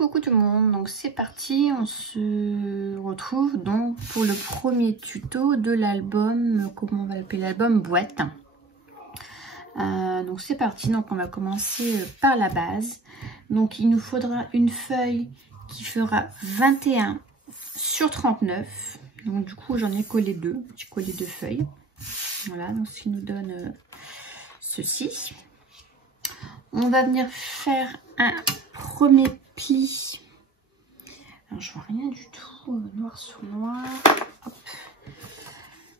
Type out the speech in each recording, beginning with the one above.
Coucou tout le monde, donc c'est parti, on se retrouve donc pour le premier tuto de l'album, comment on va l'appeler, l'album boîte. Donc c'est parti, donc on va commencer par la base. Donc il nous faudra une feuille qui fera 21 sur 39. Donc du coup j'en ai collé deux, j'ai collé deux feuilles. Voilà, donc ce qui nous donne ceci. On va venir faire un premier pli. Alors je vois rien du tout, noir sur noir. Hop.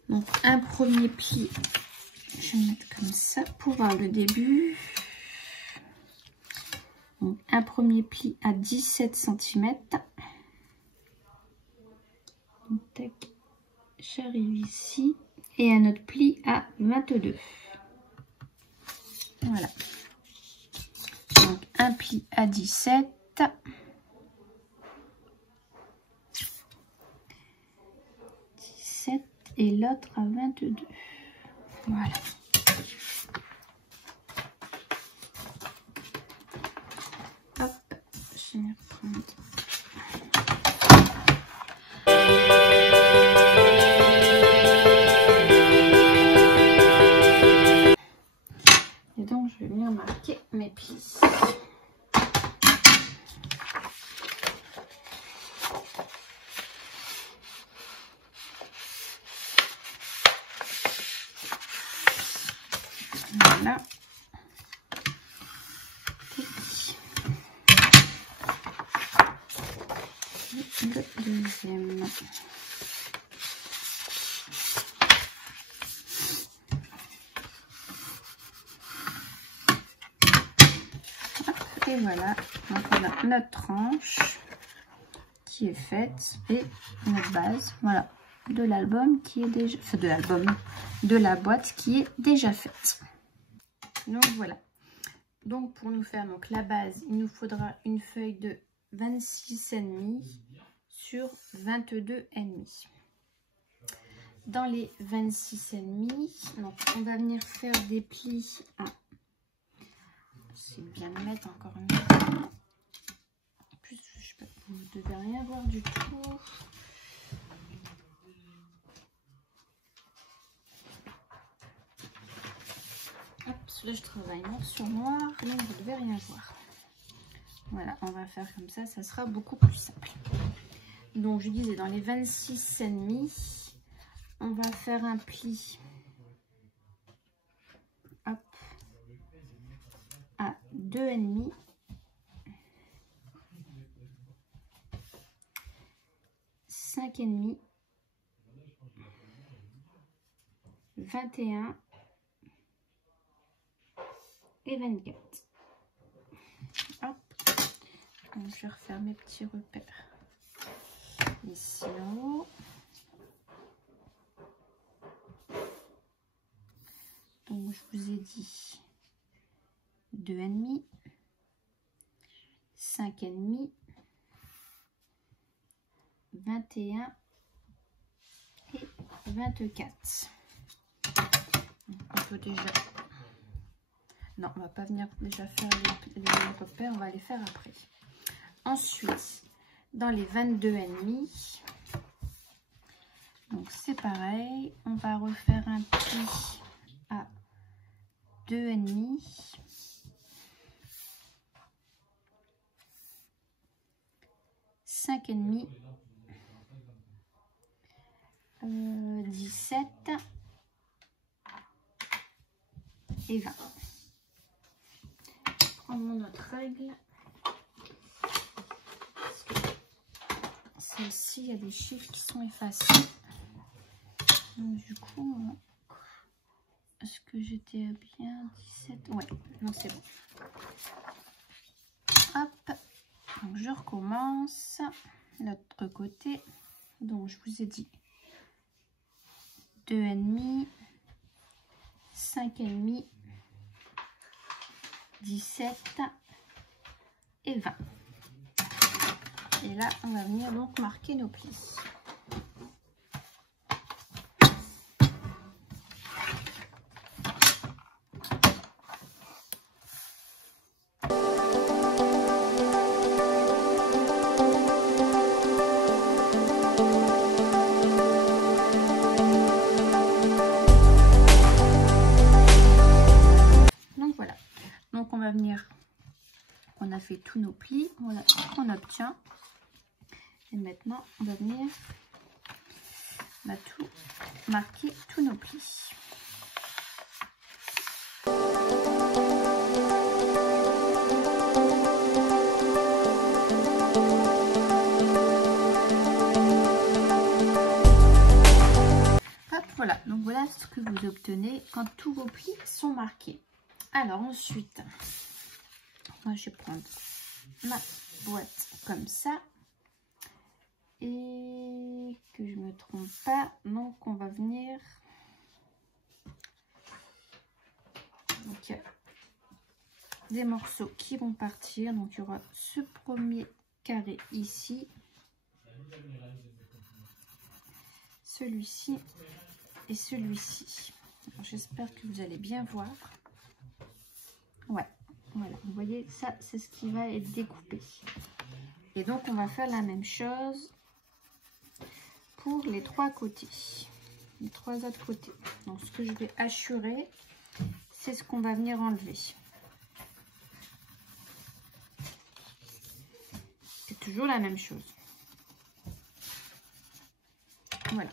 Donc un premier pli, je vais mettre comme ça pour voir le début. Donc un premier pli à 17 cm. Donc tac, j'arrive ici. Et un autre pli à 22. Voilà. Donc un pli à 17. Et l'autre à 22. Voilà. Hop, je vais reprendre. Et donc je vais venir marquer mes plis. Voilà. Et le deuxième. Hop, et voilà. Donc on a notre tranche qui est faite et notre base. Voilà. De l'album qui est déjà... Enfin de l'album. De la boîte qui est déjà faite. Donc voilà. Donc pour nous faire donc la base, il nous faudra une feuille de 26,5 sur 22,5. Dans les 26,5, donc on va venir faire des plis à... C'est bien de mettre encore une fois. En plus, vous ne devez rien voir du tout. Là je travaille noir sur noir, donc vous ne devez rien voir. Voilà, on va faire comme ça, ça sera beaucoup plus simple. Donc je disais dans les 26,5, on va faire un pli, hop, à 2,5, cinq et demi, 21 et 24. Hop. Donc, je vais refaire mes petits repères ici en haut. Donc je vous ai dit 2,5, 5,5, 21 et 24. On peut déjà... Non, on va pas venir déjà faire les repères, on va les faire après. Ensuite, dans les 22,5, donc c'est pareil, on va refaire un pli à 2,5, 5,5, 17 et 20. Notre règle, parce que celle-ci, il y a des chiffres qui sont effacés. Donc du coup, est-ce que j'étais bien 17? Ouais, non c'est bon. Hop, donc je recommence l'autre côté. Donc je vous ai dit 2,5, 5,5, 17 et 20. Et là, on va venir donc marquer nos plis. va venir, on a fait tous nos plis, voilà ce qu'on obtient. Et maintenant, on va venir tout marquer tous nos plis. Voilà, donc voilà ce que vous obtenez quand tous vos plis sont marqués. Alors ensuite, moi je vais prendre ma boîte comme ça et que je me trompe pas, donc on va venir, donc il y a des morceaux qui vont partir, donc il y aura ce premier carré ici, celui-ci et celui-ci. J'espère que vous allez bien voir. Ouais, voilà, vous voyez, ça c'est ce qui va être découpé. Et donc on va faire la même chose pour les trois côtés, les trois autres côtés. Donc ce que je vais hachurer, c'est ce qu'on va venir enlever. C'est toujours la même chose. Voilà.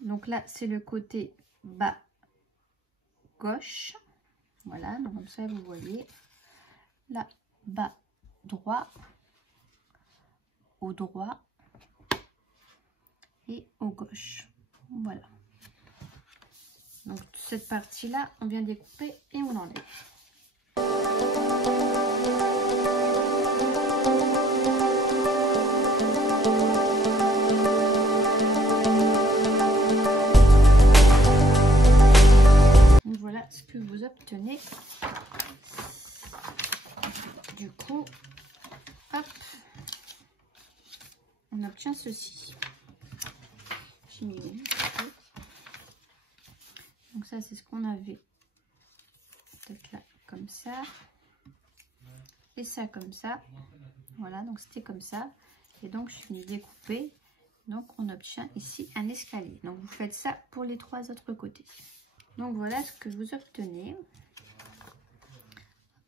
Donc là, c'est le côté bas gauche. Voilà, donc comme ça, vous voyez. Là, bas droit, au droit et au gauche. Voilà. Donc cette partie-là, on vient découper et on enlève. Voilà ce que vous obtenez. Du coup, hop, on obtient ceci. Donc ça, c'est ce qu'on avait. Peut-être là, comme ça. Et ça, comme ça. Voilà, donc c'était comme ça. Et donc, je suis venue découper. Donc, on obtient ici un escalier. Donc, vous faites ça pour les trois autres côtés. Donc voilà ce que vous obtenez.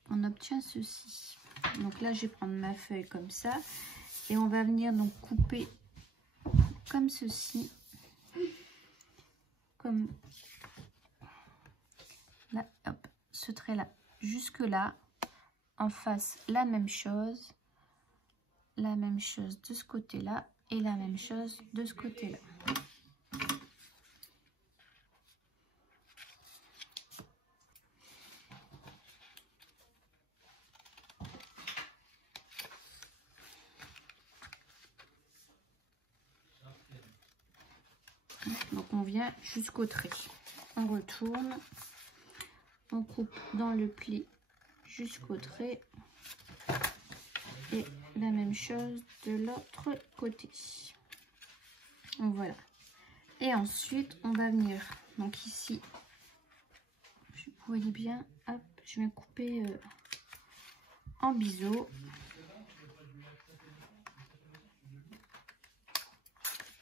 On obtient ceci. Donc là, je vais prendre ma feuille comme ça. Et on va venir donc couper comme ceci. Comme là, hop, ce trait-là. Jusque là. En face, la même chose. La même chose de ce côté-là. Et la même chose de ce côté-là. Donc on vient jusqu'au trait, on retourne, on coupe dans le pli jusqu'au trait et la même chose de l'autre côté. Donc voilà. Et ensuite on va venir, donc ici, vous voyez bien, hop, je viens couper en biseau.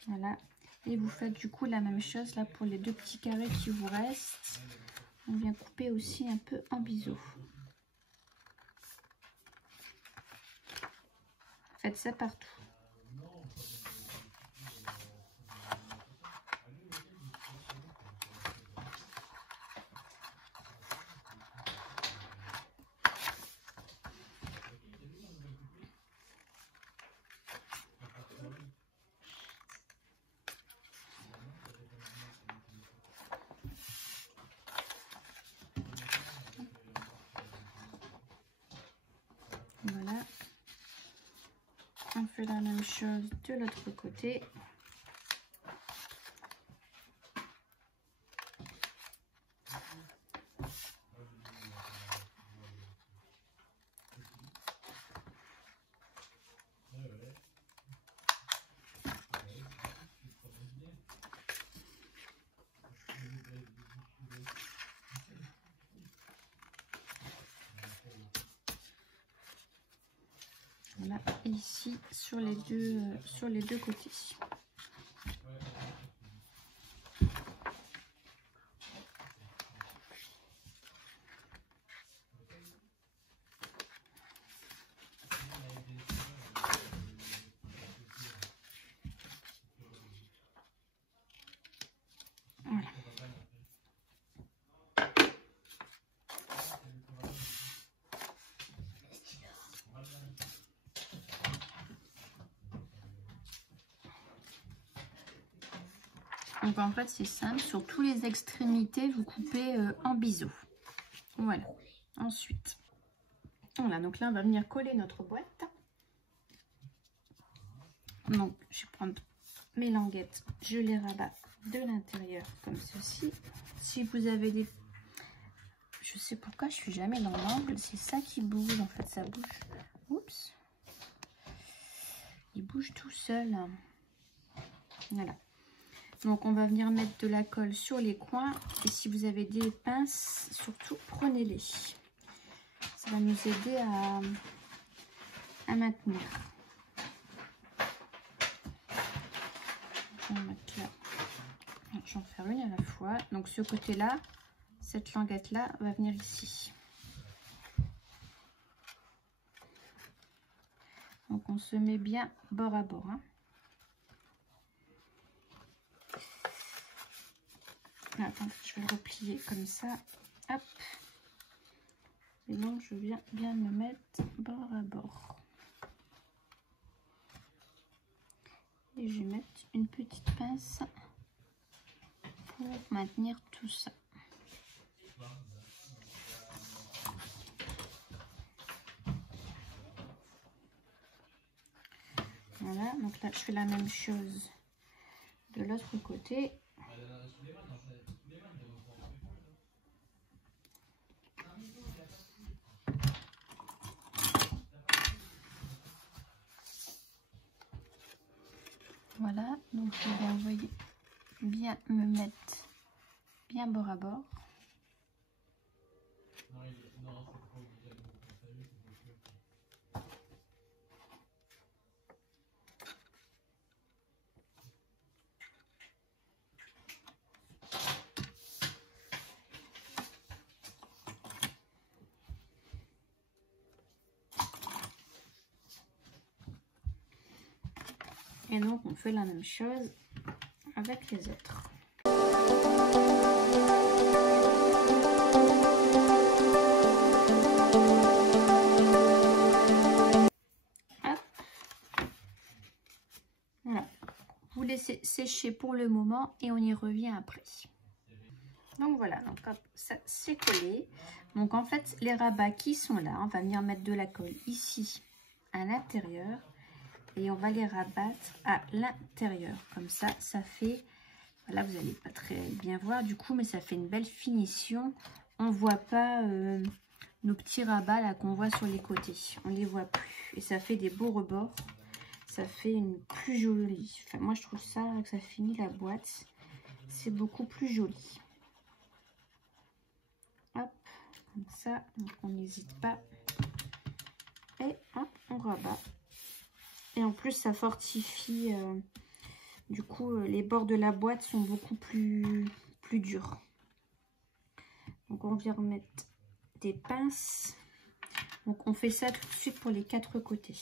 Voilà. Et vous faites du coup la même chose là pour les deux petits carrés qui vous restent. On vient couper aussi un peu en biseau. Faites ça partout. Voilà. On fait la même chose de l'autre côté. Voilà, ici sur les deux côtés. Donc en fait c'est simple, sur tous les extrémités vous coupez en biseau. Voilà. Ensuite, voilà, donc là on va venir coller notre boîte. Donc je vais prendre mes languettes, je les rabats de l'intérieur comme ceci. Si vous avez des... Je sais pourquoi je suis jamais dans l'angle, c'est ça qui bouge en fait, ça bouge. Oups. Il bouge tout seul. Voilà. Donc on va venir mettre de la colle sur les coins. Et si vous avez des pinces, surtout prenez-les. Ça va nous aider à maintenir. Je vais en mettre là. Je vais en faire une à la fois. Donc ce côté-là, cette languette-là va venir ici. Donc on se met bien bord à bord. Hein. Attends, je vais le replier comme ça. Hop. Et donc je viens bien me mettre bord à bord. Et je vais mettre une petite pince pour maintenir tout ça. Voilà, donc là je fais la même chose de l'autre côté. Voilà, donc je vais envoyer bien me mettre bien bord à bord. Et donc on fait la même chose avec les autres. Hop. Voilà. Vous laissez sécher pour le moment et on y revient après. Donc voilà, donc hop, ça c'est collé. Donc en fait les rabats qui sont là, on va venir mettre de la colle ici à l'intérieur. Et on va les rabattre à l'intérieur. Comme ça, ça fait... Voilà, vous n'allez pas très bien voir du coup, mais ça fait une belle finition. On ne voit pas nos petits rabats là qu'on voit sur les côtés. On ne les voit plus. Et ça fait des beaux rebords. Ça fait une plus jolie. Enfin, moi, je trouve ça, que ça finit la boîte. C'est beaucoup plus joli. Hop, comme ça. Donc, on n'hésite pas. Et hop, on rabat. Et en plus, ça fortifie. Du coup, les bords de la boîte sont beaucoup plus durs. Donc, on vient remettre des pinces. Donc, on fait ça tout de suite pour les 4 côtés.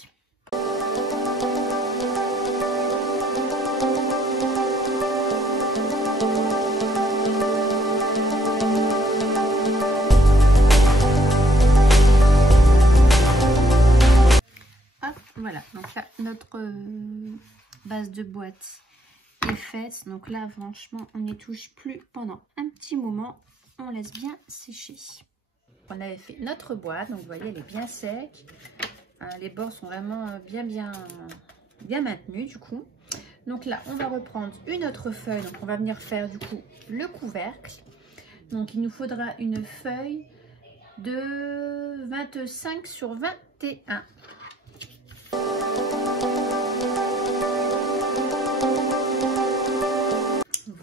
Voilà, donc là, notre base de boîte est faite. Donc là, franchement, on n'y touche plus pendant un petit moment. On laisse bien sécher. On avait fait notre boîte, donc vous voyez, elle est bien sec. Les bords sont vraiment bien maintenus, du coup. Donc là, on va reprendre une autre feuille. Donc, on va venir faire, du coup, le couvercle. Donc, il nous faudra une feuille de 25 sur 21.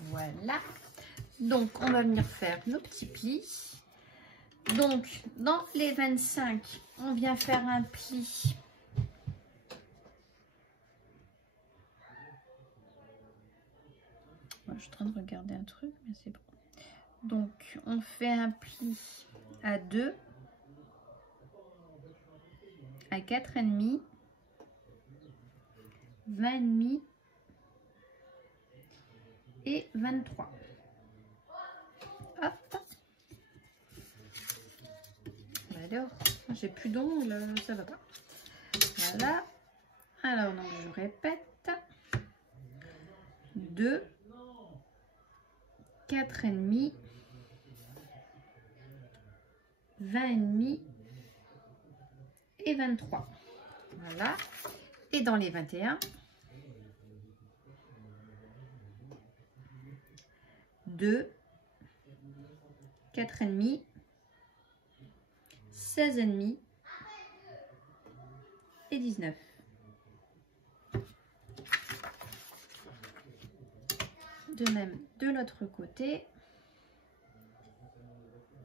Voilà, donc on va venir faire nos petits plis. Donc dans les 25, on vient faire un pli. Je suis en train de regarder un truc, mais c'est bon. Donc on fait un pli à 2, à 4,5, 20,5 et 23. Hop. Alors, j'ai plus d'ongles, ça va pas. Voilà. Alors, donc je répète. 2, 4,5, 20,5 et 23. Voilà. Et dans les 21, 2, 4,5, 16,5 et 19. De même de l'autre côté,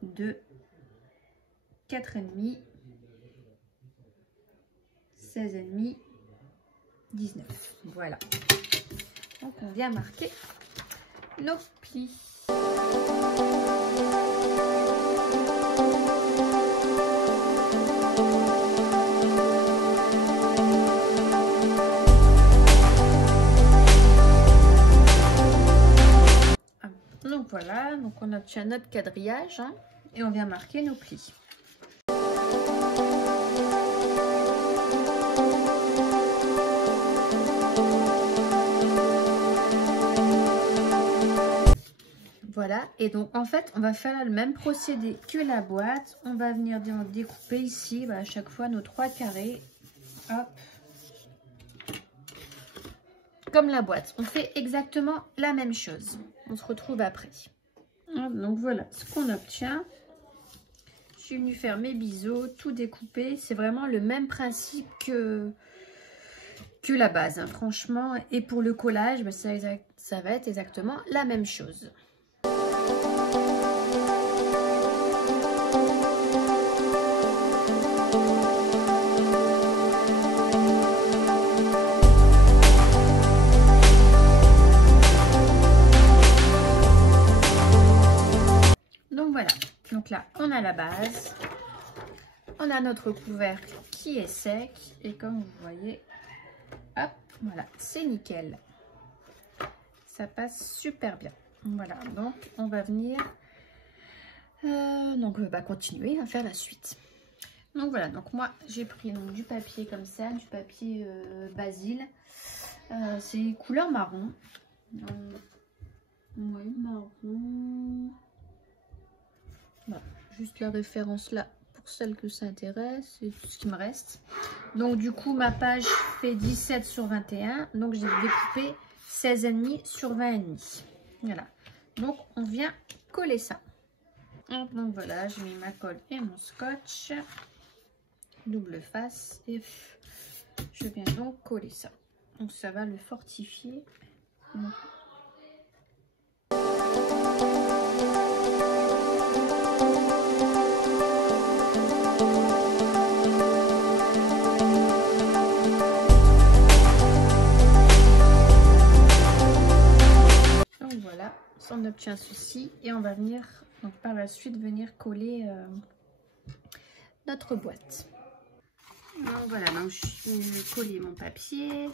2, 4,5, 16,5, 19. Voilà. Donc on vient marquer nos plis. Donc voilà, donc on obtient notre quadrillage hein, et on vient marquer nos plis. Voilà, et donc en fait on va faire le même procédé que la boîte. On va venir découper ici à chaque fois nos 3 carrés. Hop. Comme la boîte, on fait exactement la même chose. On se retrouve après. Donc voilà ce qu'on obtient. Je suis venue faire mes biseaux, tout découper. C'est vraiment le même principe que la base, hein, franchement. Et pour le collage, ça va être exactement la même chose. Donc voilà, donc là on a la base, on a notre couvercle qui est sec et comme vous voyez, hop, voilà, c'est nickel, ça passe super bien. Voilà, donc on va venir continuer à faire la suite. Donc voilà, donc moi j'ai pris donc, du papier comme ça, du papier Basile, c'est couleur marron, oui, marron. Voilà, juste la référence là pour celle que ça intéresse, c'est tout ce qui me reste. Donc du coup ma page fait 17 sur 21, donc j'ai découpé 16,5 sur 20,5. Voilà, donc on vient coller ça. Donc voilà, j'ai mis ma colle et mon scotch double face et je viens donc coller ça. Donc ça va le fortifier. Voilà, on obtient ceci et on va venir donc par la suite venir coller notre boîte. Donc voilà, donc je vais coller mon papier,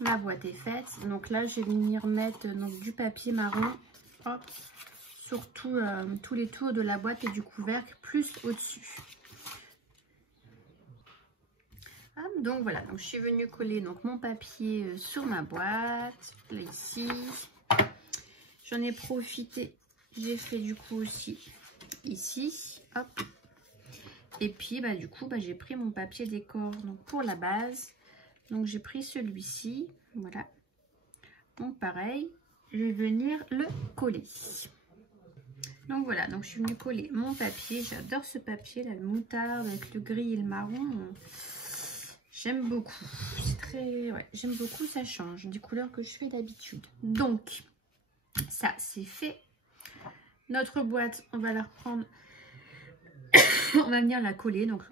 ma boîte est faite. Donc là je vais venir mettre donc, du papier marron hop, sur tous les tours de la boîte et du couvercle plus au-dessus. Donc voilà, donc je suis venue coller donc mon papier sur ma boîte, là ici. J'en ai profité, j'ai fait du coup aussi ici, hop. Et puis du coup j'ai pris mon papier décor donc pour la base. Donc j'ai pris celui-ci, voilà. Donc pareil, je vais venir le coller. Donc voilà, donc je suis venue coller mon papier. J'adore ce papier là, le moutarde avec le gris et le marron. J'aime beaucoup. C'est très, ouais, j'aime beaucoup, ça change des couleurs que je fais d'habitude. Donc ça c'est fait. Notre boîte, on va la reprendre. On va venir la coller. Donc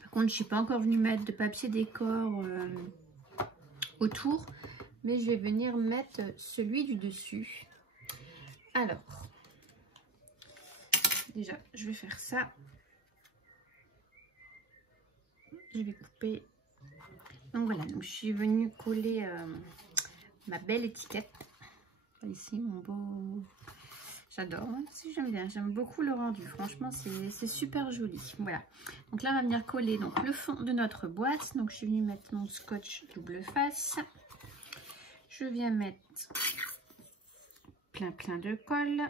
par contre je suis pas encore venue mettre de papier décor autour, mais je vais venir mettre celui du dessus. Alors déjà je vais faire ça, je vais couper. Donc voilà, donc je suis venue coller ma belle étiquette ici, mon beau. J'adore, hein, si j'aime bien, j'aime beaucoup le rendu, franchement c'est super joli. Voilà, donc là on va venir coller donc le fond de notre boîte. Donc je suis venue mettre mon scotch double face, je viens mettre plein de colle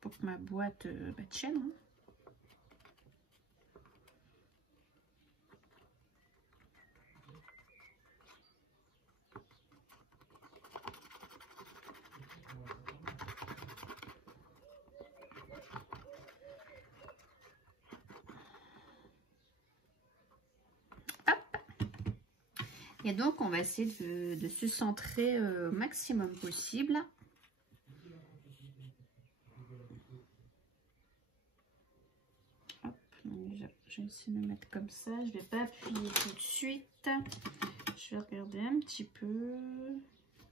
pour que ma boîte tienne. Hein. Et donc, on va essayer de se centrer au maximum possible. Hop, je vais essayer de le mettre comme ça. Je ne vais pas appuyer tout de suite. Je vais regarder un petit peu.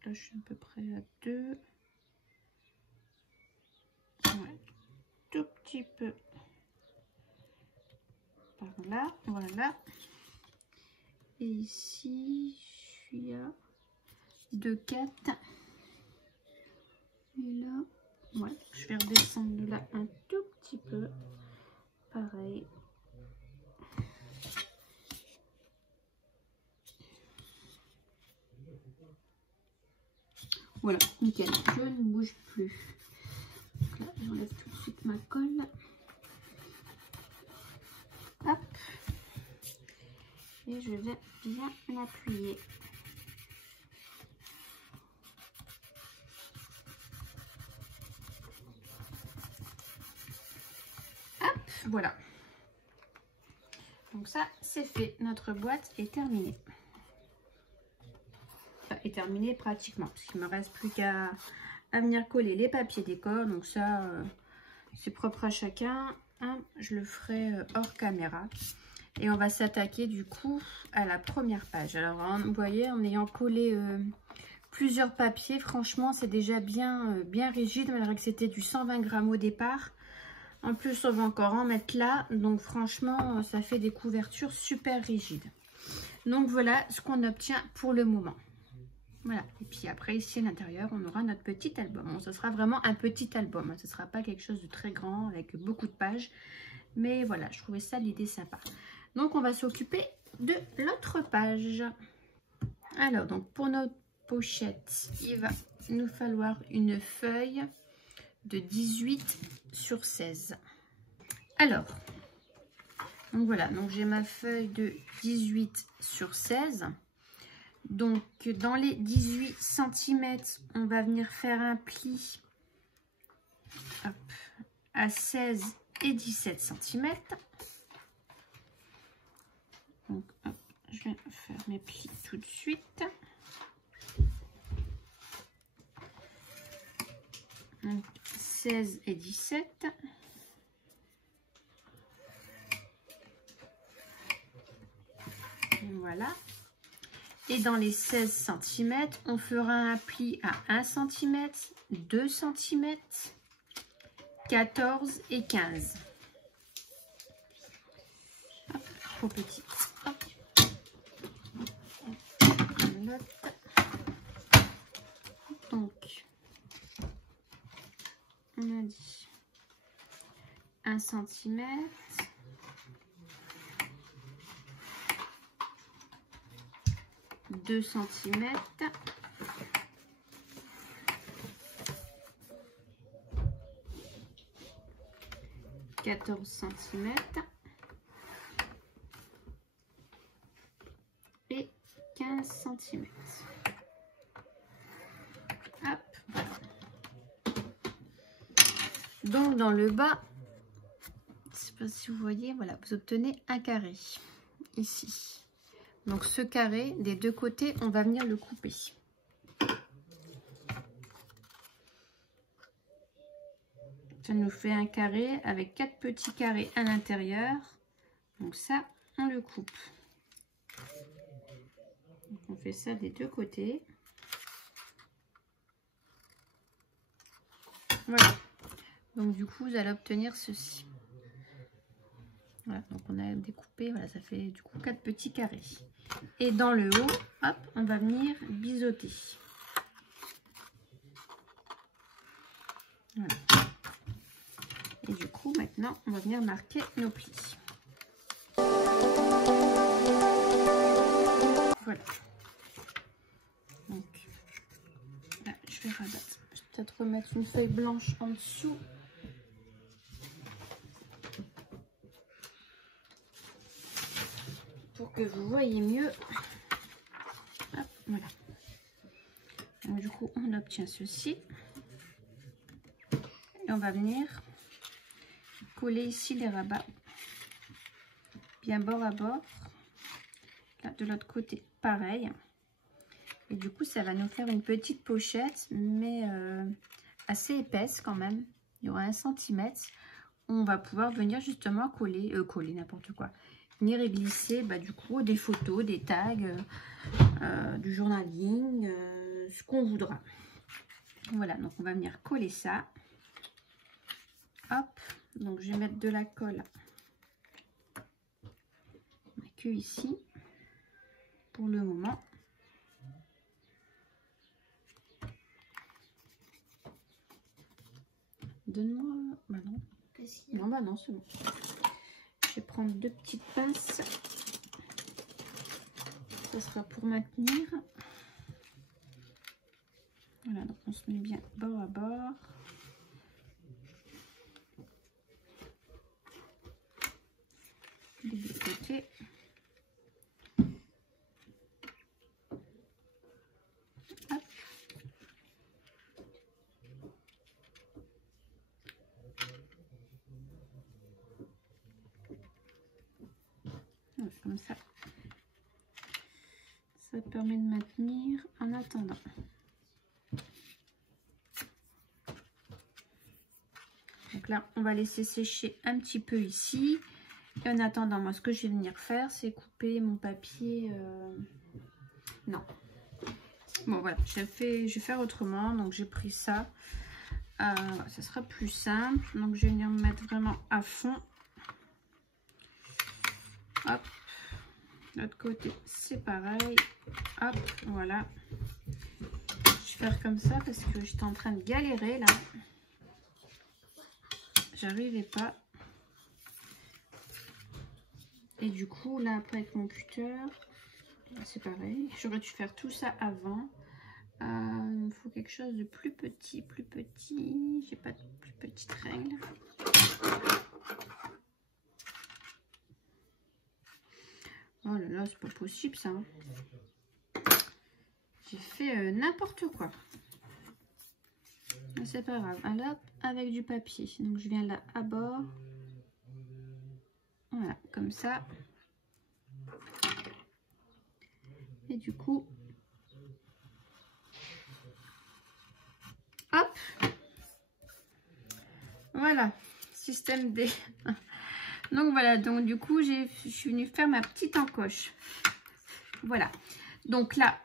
Là, je suis à peu près à 2. Ouais, tout petit peu. Par là, voilà. Et ici, je suis à 2,4. Et là, ouais, je vais redescendre de là un tout petit peu. Pareil. Voilà, nickel. Je ne bouge plus. Donc là, j'enlève tout de suite ma colle. Hop. Et je vais bien appuyer. Hop, voilà. Donc ça, c'est fait. Notre boîte est terminée. Enfin, est terminée pratiquement. Parce qu'il ne me reste plus qu'à venir coller les papiers décor. Donc ça, c'est propre à chacun. Hein, je le ferai hors caméra. Et on va s'attaquer du coup à la première page. Alors vous voyez, en ayant collé plusieurs papiers, franchement c'est déjà bien rigide, malgré que c'était du 120 grammes au départ. En plus on va encore en mettre là, donc franchement ça fait des couvertures super rigides. Donc voilà ce qu'on obtient pour le moment. Voilà, et puis après ici à l'intérieur on aura notre petit album. Bon, ce sera vraiment un petit album, ce ne sera pas quelque chose de très grand avec beaucoup de pages. Mais voilà, je trouvais ça l'idée sympa. Donc, on va s'occuper de l'autre page. Alors, donc pour notre pochette, il va nous falloir une feuille de 18 sur 16. Alors, donc voilà, donc j'ai ma feuille de 18 sur 16. Donc, dans les 18 cm, on va venir faire un pli hop, à 16 et 17 cm. Donc, hop, je vais faire mes plis tout de suite. Donc, 16 et 17. Et voilà. Et dans les 16 cm, on fera un pli à 1 cm, 2 cm, 14 et 15. Hop, trop petit. Hop. On note. Donc, on a dit 1 cm. 2 cm. 14 cm. Et 15 cm. Hop, voilà. Donc dans le bas, je ne sais pas si vous voyez, voilà, vous obtenez un carré ici. Donc ce carré des deux côtés, on va venir le couper. Ça nous fait un carré avec 4 petits carrés à l'intérieur. Donc ça, on le coupe. Donc on fait ça des deux côtés. Voilà. Donc du coup, vous allez obtenir ceci. Voilà, donc on a découpé, voilà, ça fait du coup 4 petits carrés. Et dans le haut, hop, on va venir biseauter. Voilà. Et du coup, maintenant, on va venir marquer nos plis. Voilà. Donc, là, je remettre une feuille blanche en dessous. Pour que vous voyez mieux. Hop, voilà. Donc, du coup, on obtient ceci. Et on va venir coller ici les rabats. Bien bord à bord. Là, de l'autre côté, pareil. Et du coup, ça va nous faire une petite pochette, mais assez épaisse quand même. Il y aura 1 cm. On va pouvoir venir justement coller n'importe quoi. Venir et glisser du coup des photos, des tags, du journaling, ce qu'on voudra. Voilà, donc on va venir coller ça. Hop, donc je vais mettre de la colle que ici pour le moment. Donne-moi. Bah non. Non, bah non, c'est bon. Je vais prendre 2 petites pinces. Ça sera pour maintenir. Voilà, donc on se met bien bord à bord. Des deux côtés. Hop. Voilà, comme ça. Ça permet de maintenir en attendant. Donc là, on va laisser sécher un petit peu ici. Et en attendant, moi, ce que je vais venir faire, c'est couper mon papier. Non. Bon, voilà, je vais faire autrement. Donc, j'ai pris ça. Ça sera plus simple. Donc, je vais venir me mettre vraiment à fond. Hop. L'autre côté, c'est pareil. Hop, voilà. Je vais faire comme ça parce que j'étais en train de galérer, là. J'arrivais pas. Et du coup, là, après, avec mon cutter, c'est pareil. J'aurais dû faire tout ça avant. Il me faut quelque chose de plus petit, plus petit. J'ai pas de plus petite règle. Oh là là, c'est pas possible ça. J'ai fait n'importe quoi. Mais c'est pas grave. Alors, avec du papier. Donc je viens là à bord. Voilà, comme ça. Et du coup, hop. Voilà, système D. Donc voilà, donc du coup, je suis venue faire ma petite encoche. Voilà. Donc là,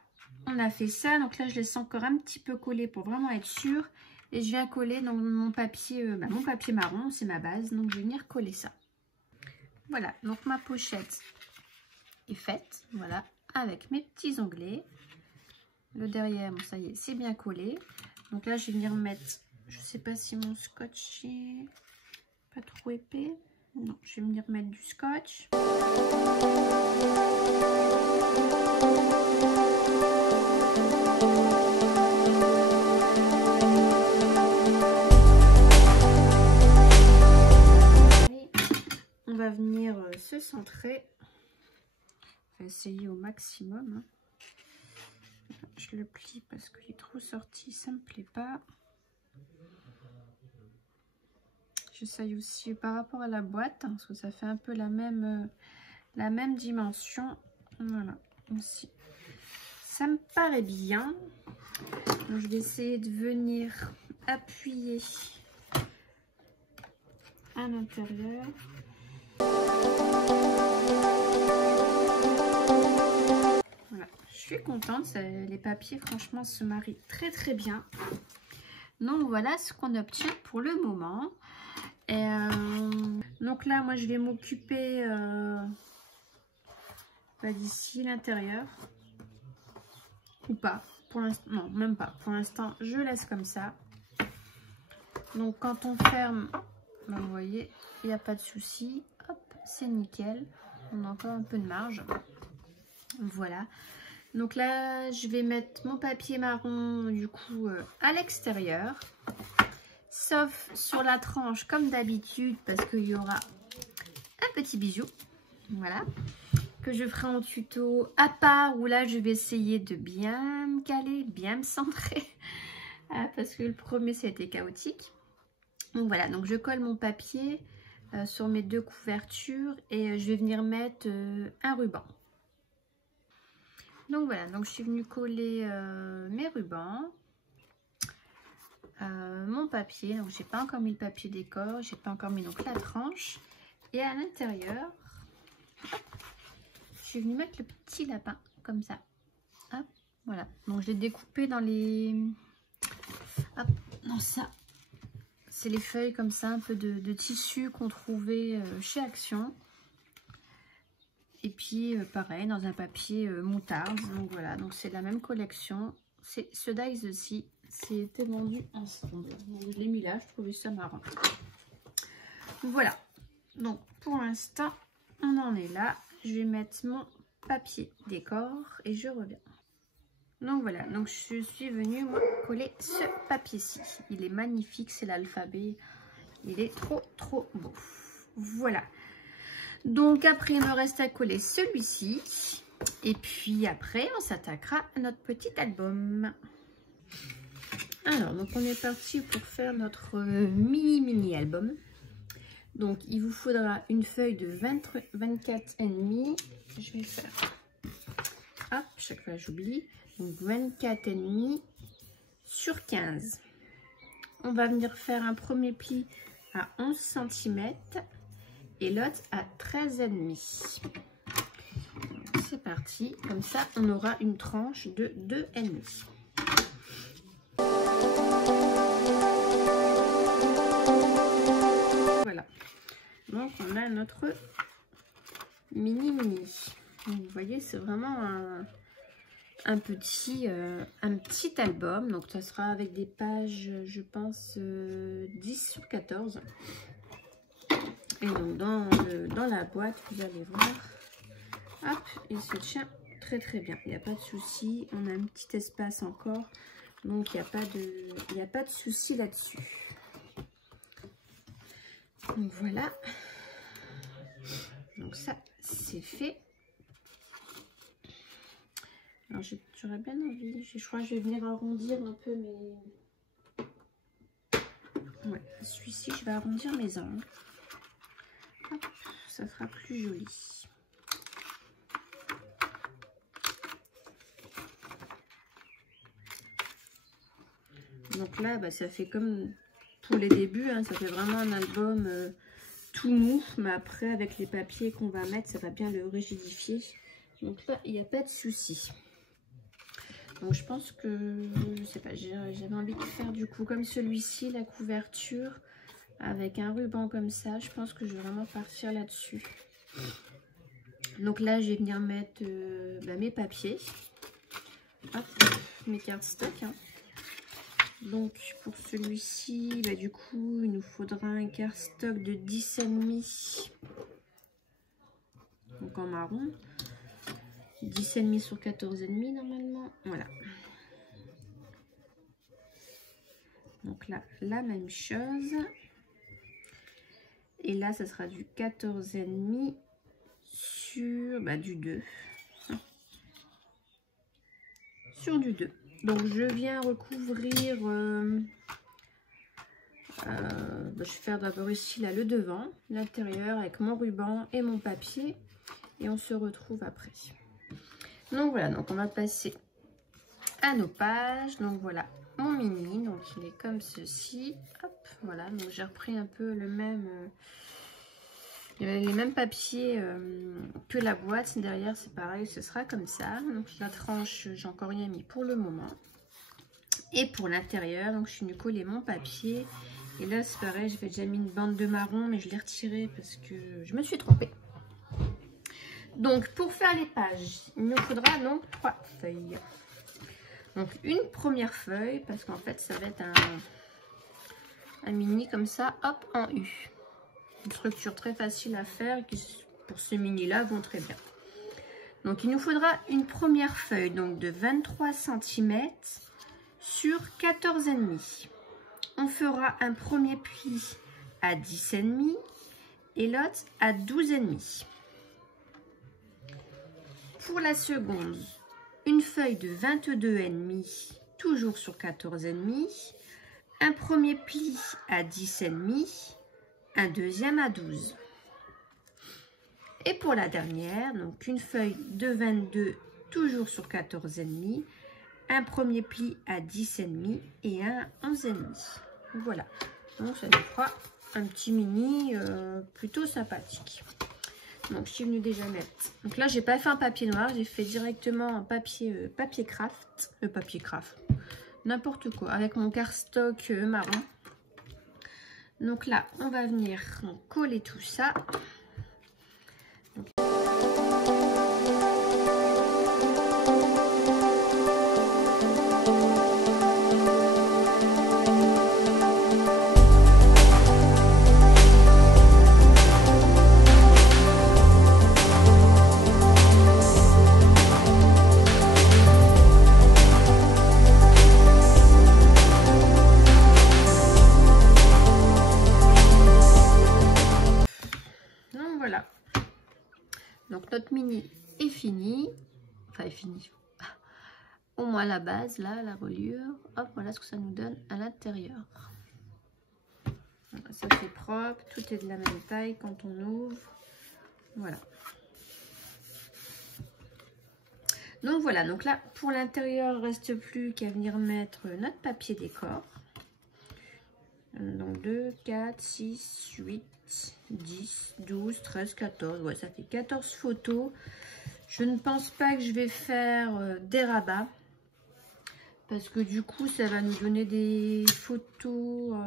on a fait ça. Donc là, je laisse encore un petit peu coller pour vraiment être sûre. Et je viens coller donc mon papier marron, c'est ma base. Donc je vais venir coller ça. Voilà, donc ma pochette est faite. Voilà, avec mes petits onglets. Le derrière, bon, ça y est, c'est bien collé. Donc là, je vais venir mettre, je sais pas si mon scotch est pas trop épais. Non, je vais venir mettre du scotch. On va venir se centrer. On va essayer au maximum. Je le plie parce qu'il est trop sorti, ça me plaît pas. J'essaye aussi par rapport à la boîte, parce que ça fait un peu la même dimension. Voilà, aussi. Ça me paraît bien. Donc, je vais essayer de venir appuyer à l'intérieur. Voilà, je suis contente. Les papiers, franchement, se marient très très bien. Donc, voilà ce qu'on obtient pour le moment. Et donc là, moi, je vais m'occuper d'ici l'intérieur. Ou pas. Pour l'instant, non, même pas. Pour l'instant, je laisse comme ça. Donc, quand on ferme, ben, vous voyez, il n'y a pas de souci. Hop, c'est nickel. On a encore un peu de marge. Voilà. Donc là, je vais mettre mon papier marron du coup à l'extérieur. Sauf sur la tranche comme d'habitude parce qu'il y aura un petit bijou. Voilà. Que je ferai en tuto à part où là je vais essayer de bien me caler, bien me centrer. Parce que le premier c'était chaotique. Donc voilà, donc je colle mon papier sur mes deux couvertures et je vais venir mettre un ruban. Donc voilà, donc je suis venue coller mes rubans, mon papier. Donc j'ai pas encore mis le papier décor, j'ai pas encore mis donc la tranche. Et à l'intérieur, je suis venue mettre le petit lapin comme ça. Hop, voilà. Donc je l'ai découpé dans les, hop, dans ça. C'est les feuilles comme ça, un peu de tissu qu'on trouvait chez Action. Et puis pareil, dans un papier moutarde. Donc voilà, donc c'est la même collection. C'est ce Dies aussi. C'était vendu ensemble. Donc, je l'ai mis là, je trouvais ça marrant. Voilà. Donc pour l'instant, on en est là. Je vais mettre mon papier décor et je reviens. Donc voilà, donc je suis venue moi, coller ce papier-ci. Il est magnifique, c'est l'alphabet. Il est trop beau. Voilà. Donc après, il me reste à coller celui-ci. Et puis après, on s'attaquera à notre petit album. Alors, donc on est parti pour faire notre mini album. Donc, il vous faudra une feuille de 24,5. Je vais faire... Hop, chaque fois j'oublie. Donc 24,5 sur 15. On va venir faire un premier pli à 11 cm. Et l'autre à 13,5. C'est parti, comme ça on aura une tranche de 2,5. Voilà, donc on a notre mini. Donc, vous voyez, c'est vraiment un petit album. Donc ça sera avec des pages, je pense 10 sur 14. Et donc dans la boîte, vous allez voir, hop, il se tient très bien. Il n'y a pas de souci. On a un petit espace encore, donc il n'y a pas de souci là-dessus. Donc voilà. Donc ça, c'est fait. Alors j'aurais bien envie. Je crois que je vais venir arrondir un peu mes. Ouais, celui-ci, je vais arrondir mes angles. Hop, ça sera plus joli. Donc là, bah, ça fait comme pour les débuts, hein, ça fait vraiment un album tout mou. Mais après, avec les papiers qu'on va mettre, ça va bien le rigidifier. Donc là, il n'y a pas de souci. Donc je pense que, je sais pas, j'avais envie de faire du coup comme celui-ci, la couverture. Avec un ruban comme ça, je pense que je vais vraiment partir là-dessus. Donc là, je vais venir mettre mes papiers. Hop, mes cardstock. Hein. Donc pour celui-ci, du coup, il nous faudra un cardstock de 10,5. Donc en marron. 10,5 sur 14,5 normalement. Voilà. Donc là, la même chose. Et là, ça sera du 14,5 sur du 2. Sur du 2. Donc, je viens recouvrir... je vais faire d'abord ici, là, le devant, l'intérieur, avec mon ruban et mon papier. Et on se retrouve après. Donc, voilà. Donc, on va passer à nos pages. Donc, voilà mon mini. Donc, il est comme ceci. Hop, voilà. Donc, j'ai repris un peu le même... les mêmes papiers que la boîte. Derrière, c'est pareil, ce sera comme ça. Donc, la tranche, j'ai encore rien mis pour le moment. Et pour l'intérieur, donc je suis venue coller mon papier. Et là, c'est pareil, j'avais déjà mis une bande de marron, mais je l'ai retirée parce que je me suis trompée. Donc, pour faire les pages, il me faudra donc 3 feuilles. Donc, une première feuille, parce qu'en fait, ça va être un mini comme ça, hop, en U. Une structure très facile à faire qui, pour ce mini là, vont très bien. Donc, il nous faudra une première feuille donc de 23 cm sur 14,5. On fera un premier pli à 10,5 et l'autre à 12,5. Pour la seconde, une feuille de 22,5, toujours sur 14,5. Un premier pli à 10,5, un deuxième à 12. Et pour la dernière, donc une feuille de 22, toujours sur 14,5, un premier pli à 10,5 et un 11,5. Voilà, donc ça nous fera un petit mini plutôt sympathique. Donc je suis venue déjà mettre. Donc là, j'ai pas fait un papier noir, j'ai fait directement un papier craft, n'importe quoi, avec mon cardstock marron. Donc là, on va venir coller tout ça. Donc, voilà. Donc notre mini est fini. Enfin, est fini. Au moins la base, là, la reliure. Hop, voilà ce que ça nous donne à l'intérieur. Ça c'est propre, tout est de la même taille quand on ouvre. Voilà. Donc voilà, donc là pour l'intérieur, il ne reste plus qu'à venir mettre notre papier décor. Donc 2, 4, 6, 8, 10, 12, 13, 14. Ouais, ça fait 14 photos. Je ne pense pas que je vais faire des rabats. Parce que du coup, ça va nous donner des photos.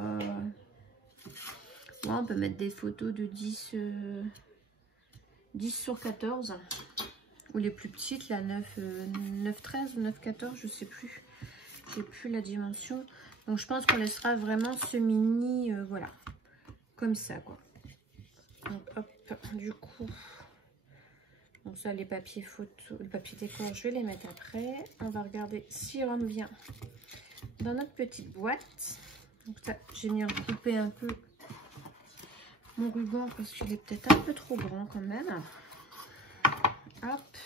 Ouais, on peut mettre des photos de 10 sur 14. Ou les plus petites, la 9, 13 ou 9, 14, je sais plus. J'ai plus la dimension. Donc je pense qu'on laissera vraiment ce mini, voilà. Comme ça, quoi. Donc hop, du coup. Donc ça, les papiers photos, le papier décor, je vais les mettre après. On va regarder s'ils rentrent bien dans notre petite boîte. Donc ça, j'ai mis couper un peu mon ruban parce qu'il est peut-être un peu trop grand quand même. Hop.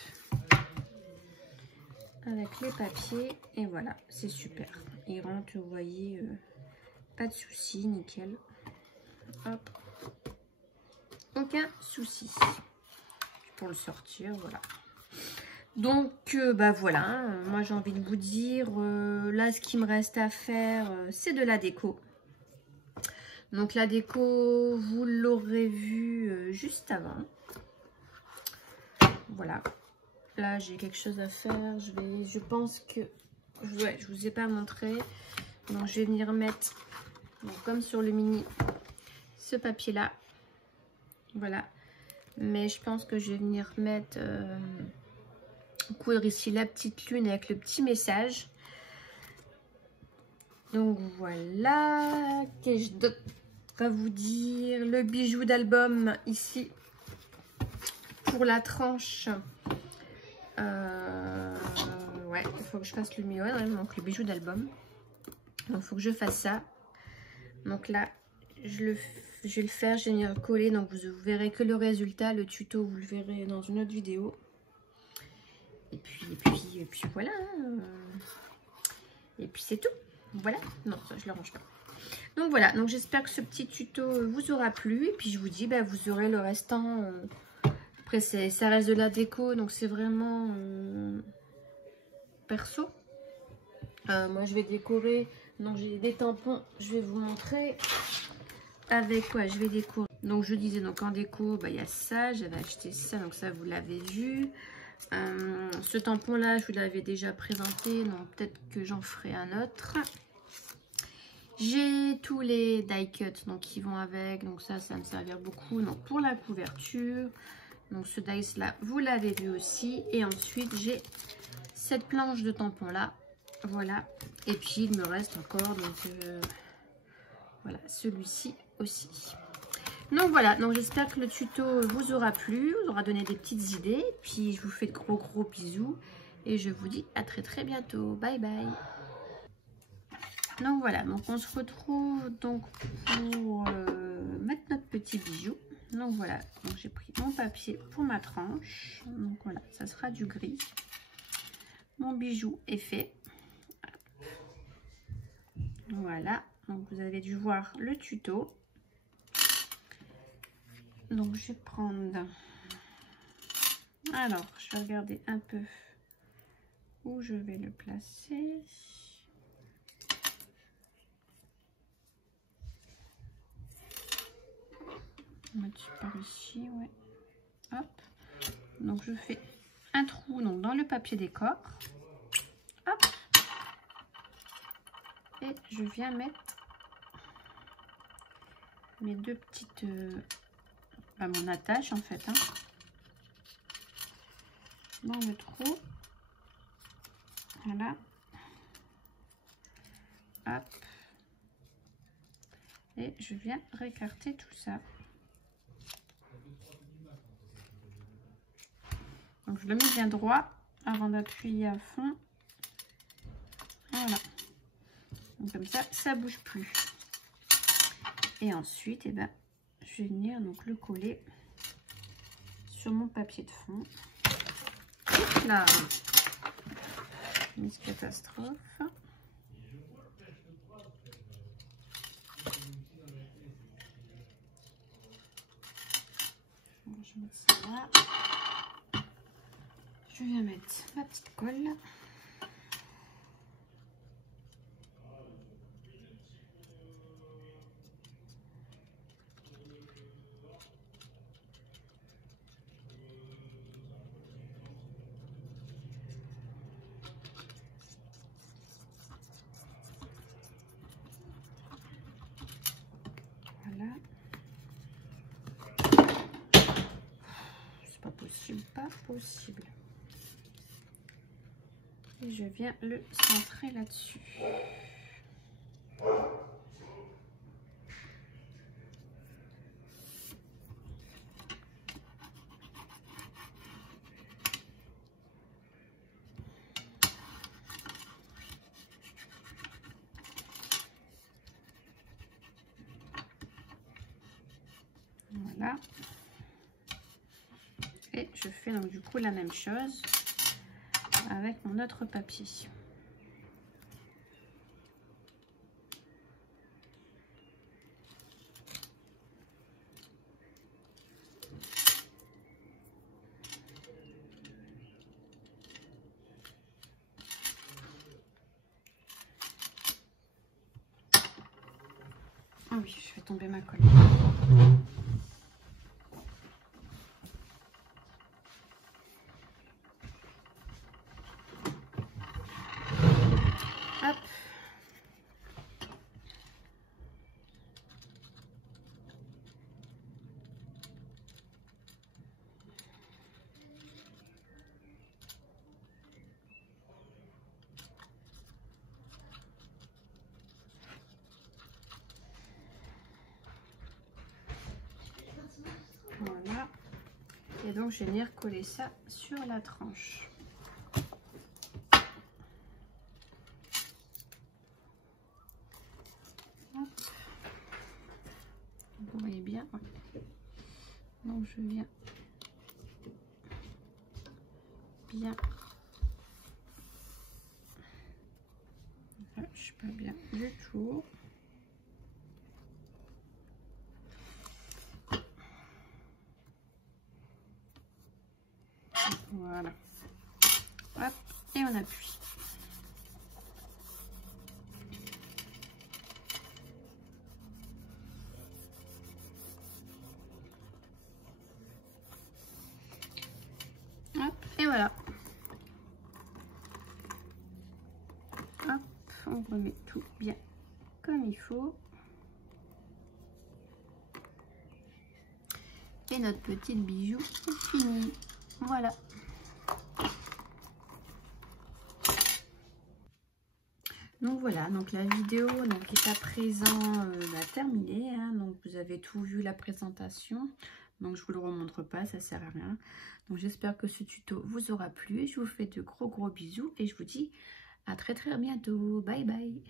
Avec les papiers. Et voilà, c'est super. Il rentre, vous voyez, pas de souci, nickel. Hop. Aucun souci. Pour le sortir, voilà. Donc bah voilà, moi j'ai envie de vous dire, là ce qui me reste à faire, c'est de la déco. Donc la déco, vous l'aurez vu juste avant. Voilà, là j'ai quelque chose à faire. Je pense que, ouais, je vous ai pas montré. Donc je vais venir mettre, donc, comme sur le mini, ce papier là. Voilà. Mais je pense que je vais venir mettre, coudre ici la petite lune avec le petit message. Donc voilà. Qu'ai-je d'autre à vous dire? Le bijou d'album ici pour la tranche. Ouais, il faut que je fasse le milieu. Donc le bijou d'album. Donc il faut que je fasse ça. Donc là, je vais le faire, je vais venir coller. Donc vous verrez que le résultat, le tuto, vous le verrez dans une autre vidéo. Et puis voilà. Et puis c'est tout. Voilà. Non, ça je le range pas. Donc voilà. Donc j'espère que ce petit tuto vous aura plu. Et puis je vous dis, bah, vous aurez le restant. Après, ça reste de la déco. Donc c'est vraiment perso. Moi je vais décorer. Donc j'ai des tampons. Je vais vous montrer. Avec quoi je vais décorer. Donc je disais, donc en déco, bah, il y a ça. J'avais acheté ça. Donc ça, vous l'avez vu. Ce tampon là je vous l'avais déjà présenté, donc peut-être que j'en ferai un autre. J'ai tous les die cuts donc qui vont avec, donc ça me servir beaucoup donc pour la couverture. Donc ce dice là vous l'avez vu aussi, et ensuite j'ai cette planche de tampon là, voilà. Et puis il me reste encore donc voilà celui-ci aussi. Donc voilà, donc j'espère que le tuto vous aura plu, vous aura donné des petites idées. Puis je vous fais de gros bisous et je vous dis à très bientôt. Bye bye. Donc voilà, donc on se retrouve donc pour mettre notre petit bijou. Donc voilà, donc j'ai pris mon papier pour ma tranche. Donc voilà, ça sera du gris. Mon bijou est fait. Voilà, donc vous avez dû voir le tuto. Donc je vais prendre, alors je vais regarder un peu où je vais le placer. On va mettre par ici, ouais. Hop, donc je fais un trou donc dans le papier décor. Hop, et je viens mettre mes deux petites mon attache en fait hein, dans le trou. Voilà, hop, et je viens récarter tout ça. Donc je le mets bien droit avant d'appuyer à fond. Voilà, donc comme ça bouge plus. Et ensuite eh ben je vais venir donc le coller sur mon papier de fond. Là, Miss Catastrophe. Je vais mettre ça là. Je viens mettre ma petite colle. Voilà. C'est pas possible, pas possible. Et je viens le centrer là-dessus. Voilà. Et je fais donc du coup la même chose avec mon autre papier. Ah oui, je fais tomber ma colle. Hop. Voilà. Et donc je vais venir coller ça sur la tranche. Hop. Vous voyez bien. Ouais. Donc je viens bien. Là, je suis pas bien du tout. Voilà. Hop, et on appuie. Hop, et voilà. Hop, on remet tout bien comme il faut. Et notre petit bijou est fini. Voilà. Donc voilà, donc la vidéo donc, est à présent terminée. Hein, donc vous avez tout vu la présentation. Donc je vous le remontre pas, ça sert à rien. Donc j'espère que ce tuto vous aura plu. Je vous fais de gros bisous et je vous dis à très bientôt. Bye bye.